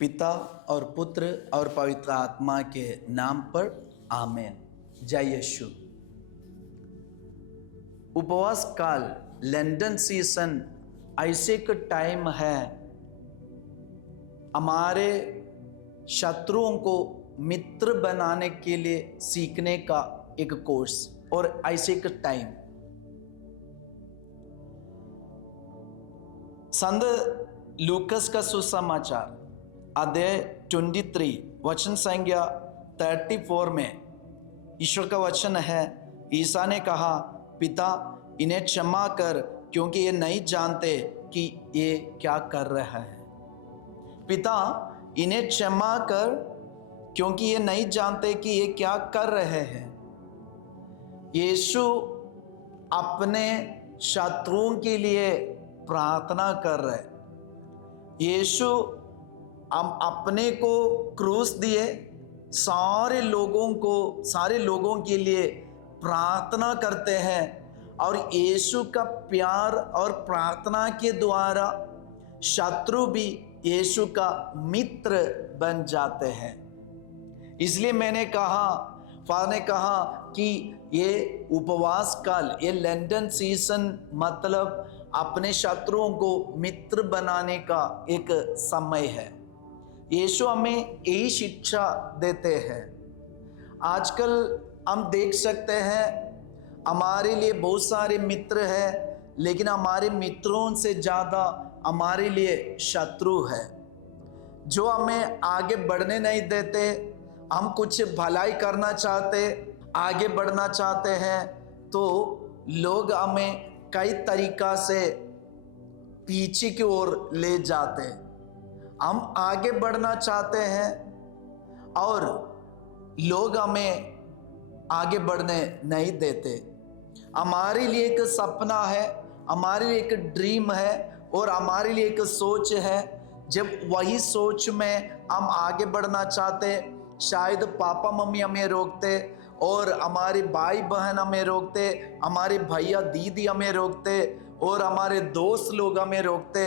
पिता और पुत्र और पवित्र आत्मा के नाम पर आमेन। जय यीशु। उपवास काल लंदन सीजन ऐसे का टाइम है, हमारे शत्रुओं को मित्र बनाने के लिए सीखने का एक कोर्स और ऐसे का टाइम। संत लूकस का सुसमाचार अध्याय 23 वचन संख्या 34 में ईश्वर का वचन है, ईसा ने कहा, पिता इन्हें क्षमा कर क्योंकि ये नहीं जानते कि ये क्या कर रहा है। पिता इन्हें क्षमा कर क्योंकि ये नहीं जानते कि ये क्या कर रहे हैं। यीशु अपने शत्रुओं के लिए प्रार्थना कर रहे। यीशु हम अपने को क्रूस दिए, सारे लोगों के लिए प्रार्थना करते हैं और यीशु का प्यार और प्रार्थना के द्वारा शत्रु भी यीशु का मित्र बन जाते हैं। इसलिए फादर ने कहा कि ये उपवास काल, ये लंदन सीजन मतलब अपने शत्रुओं को मित्र बनाने का एक समय है। यीशु हमें यही शिक्षा देते हैं। आजकल हम देख सकते हैं हमारे लिए बहुत सारे मित्र हैं, लेकिन हमारे मित्रों से ज़्यादा हमारे लिए शत्रु है जो हमें आगे बढ़ने नहीं देते। हम कुछ भलाई करना चाहते, आगे बढ़ना चाहते हैं तो लोग हमें कई तरीक़ा से पीछे की ओर ले जाते हैं। हम आगे बढ़ना चाहते हैं और लोग हमें आगे बढ़ने नहीं देते। हमारे लिए एक सपना है, हमारे लिए एक ड्रीम है और हमारे लिए एक सोच है। जब वही सोच में हम आगे बढ़ना चाहते, शायद पापा मम्मी हमें रोकते और हमारे भाई बहन हमें रोकते, हमारे भैया दीदी हमें रोकते और हमारे दोस्त लोग हमें रोकते।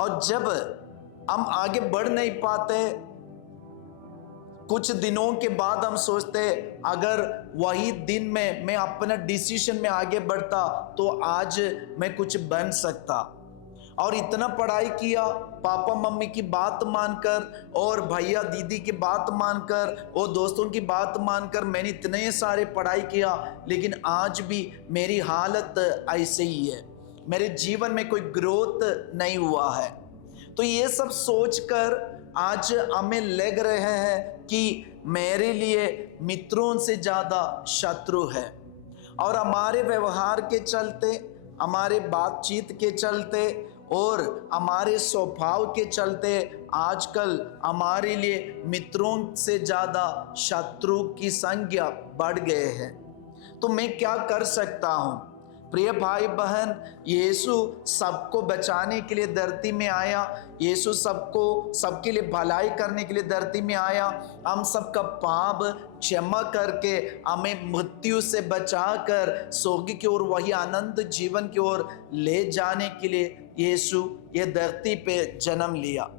और जब हम आगे बढ़ नहीं पाते, कुछ दिनों के बाद हम सोचते, अगर वही दिन में मैं अपने डिसीजन में आगे बढ़ता तो आज मैं कुछ बन सकता। और इतना पढ़ाई किया, पापा मम्मी की बात मानकर और भैया दीदी की बात मानकर और दोस्तों की बात मानकर मैंने इतने सारे पढ़ाई किया, लेकिन आज भी मेरी हालत ऐसे ही है, मेरे जीवन में कोई ग्रोथ नहीं हुआ है। तो ये सब सोचकर आज हमें लग रहे हैं कि मेरे लिए मित्रों से ज़्यादा शत्रु है। और हमारे व्यवहार के चलते, हमारे बातचीत के चलते और हमारे स्वभाव के चलते आजकल हमारे लिए मित्रों से ज़्यादा शत्रु की संख्या बढ़ गए हैं। तो मैं क्या कर सकता हूँ? प्रिय भाई बहन, यीशु सबको बचाने के लिए धरती में आया। यीशु सबके लिए भलाई करने के लिए धरती में आया। हम सबका पाप क्षमा करके हमें मृत्यु से बचाकर स्वर्ग की ओर, वही आनंद जीवन की ओर ले जाने के लिए यीशु ये धरती पे जन्म लिया।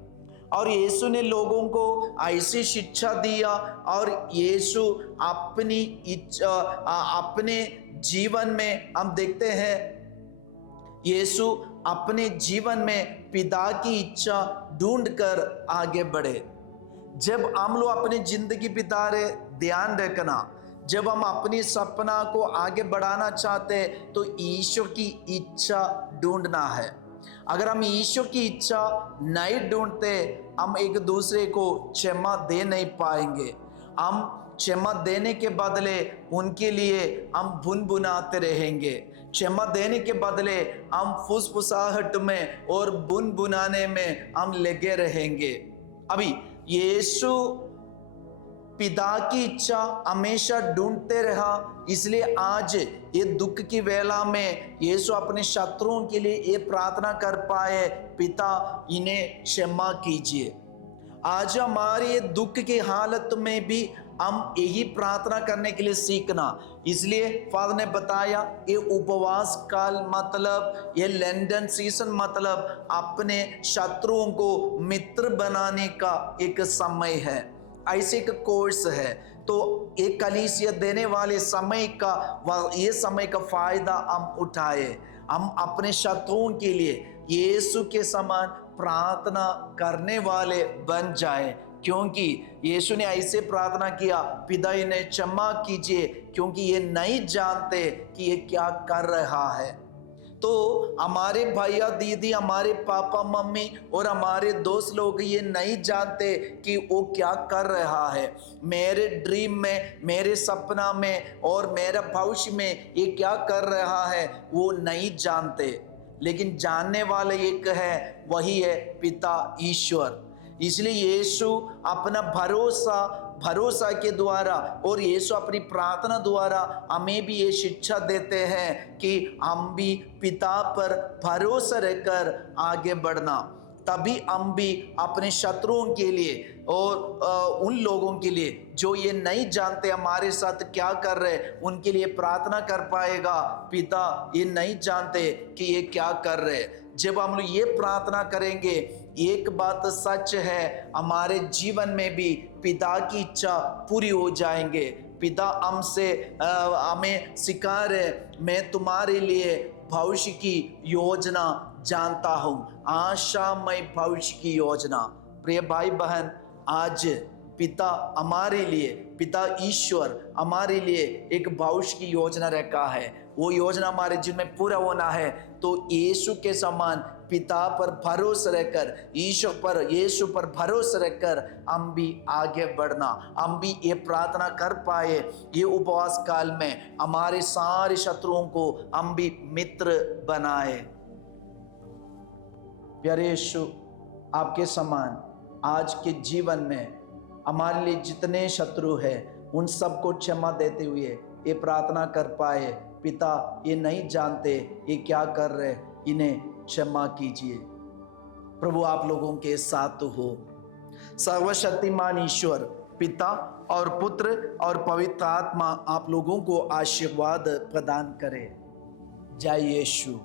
और यीशु ने लोगों को ऐसी शिक्षा दिया और यीशु अपने जीवन में हम देखते हैं, यीशु अपने जीवन में पिता की इच्छा ढूंढकर आगे बढ़े। जब हम लोग अपनी जिंदगी बिता रहे, ध्यान रखना, जब हम अपनी सपना को आगे बढ़ाना चाहते तो ईश्वर की इच्छा ढूंढना है। अगर हम ईश्वर की इच्छा नहीं ढूंढते, हम एक दूसरे को क्षमा दे नहीं पाएंगे। हम क्षमा देने के बदले उनके लिए हम भुनभुनाते रहेंगे। क्षमा देने के बदले हम फुसफुसाहट में और भुनभुनाने में हम लगे रहेंगे। अभी यीशु पिता की इच्छा हमेशा ढूंढते रहा, इसलिए आज ये दुख की वेला में यीशु अपने शत्रुओं के लिए ये प्रार्थना कर पाए, पिता इन्हें क्षमा कीजिए। आज हमारे दुख की हालत में भी हम यही प्रार्थना करने के लिए सीखना। इसलिए फादर ने बताया ये उपवास काल मतलब ये लैंडन सीजन मतलब अपने शत्रुओं को मित्र बनाने का एक समय है, ऐसे एक कोर्स है। तो एक कलीसिया देने वाले समय का ये समय का फायदा हम उठाए, हम अपने शत्रुओं के लिए यीशु के समान प्रार्थना करने वाले बन जाए, क्योंकि यीशु ने ऐसे प्रार्थना किया, पिता इन्हें क्षमा कीजिए क्योंकि ये नहीं जानते कि ये क्या कर रहा है। तो हमारे भैया दीदी, हमारे पापा मम्मी और हमारे दोस्त लोग ये नहीं जानते कि वो क्या कर रहा है, मेरे ड्रीम में, मेरे सपना में और मेरे भविष्य में ये क्या कर रहा है, वो नहीं जानते। लेकिन जानने वाले एक है, वही है पिता ईश्वर। इसलिए यीशु अपना भरोसा के द्वारा और यीशु अपनी प्रार्थना द्वारा हमें भी ये शिक्षा देते हैं कि हम भी पिता पर भरोसा रखकर आगे बढ़ना, तभी हम भी अपने शत्रुओं के लिए और उन लोगों के लिए जो ये नहीं जानते हमारे साथ क्या कर रहे, उनके लिए प्रार्थना कर पाएगा। पिता ये नहीं जानते कि ये क्या कर रहे। जब हम लोग ये प्रार्थना करेंगे, एक बात सच है, हमारे जीवन में भी पिता की इच्छा पूरी हो जाएंगे। पिता हमसे हमें सिखा रहे, मैं तुम्हारे लिए भविष्य की योजना जानता हूँ, आशामय भविष्य की योजना। प्रिय भाई बहन, आज पिता हमारे लिए, पिता ईश्वर हमारे लिए एक भविष्य की योजना रखा है। वो योजना हमारे जीवन में पूरा होना है तो यीशु के समान पिता पर भरोसा रखकर, यीशु पर भरोसा रखकर हम भी आगे बढ़ना, हम भी ये प्रार्थना कर पाए, ये उपवास काल में हमारे सारे शत्रुओं को हम भी मित्र बनाए। प्यारे यीशु, आपके समान आज के जीवन में हमारे लिए जितने शत्रु हैं उन सबको क्षमा देते हुए ये प्रार्थना कर पाए, पिता ये नहीं जानते ये क्या कर रहे, इन्हें क्षमा कीजिए। प्रभु आप लोगों के साथ हो। सर्वशक्तिमान ईश्वर पिता और पुत्र और पवित्र आत्मा आप लोगों को आशीर्वाद प्रदान करे। जय यीशु।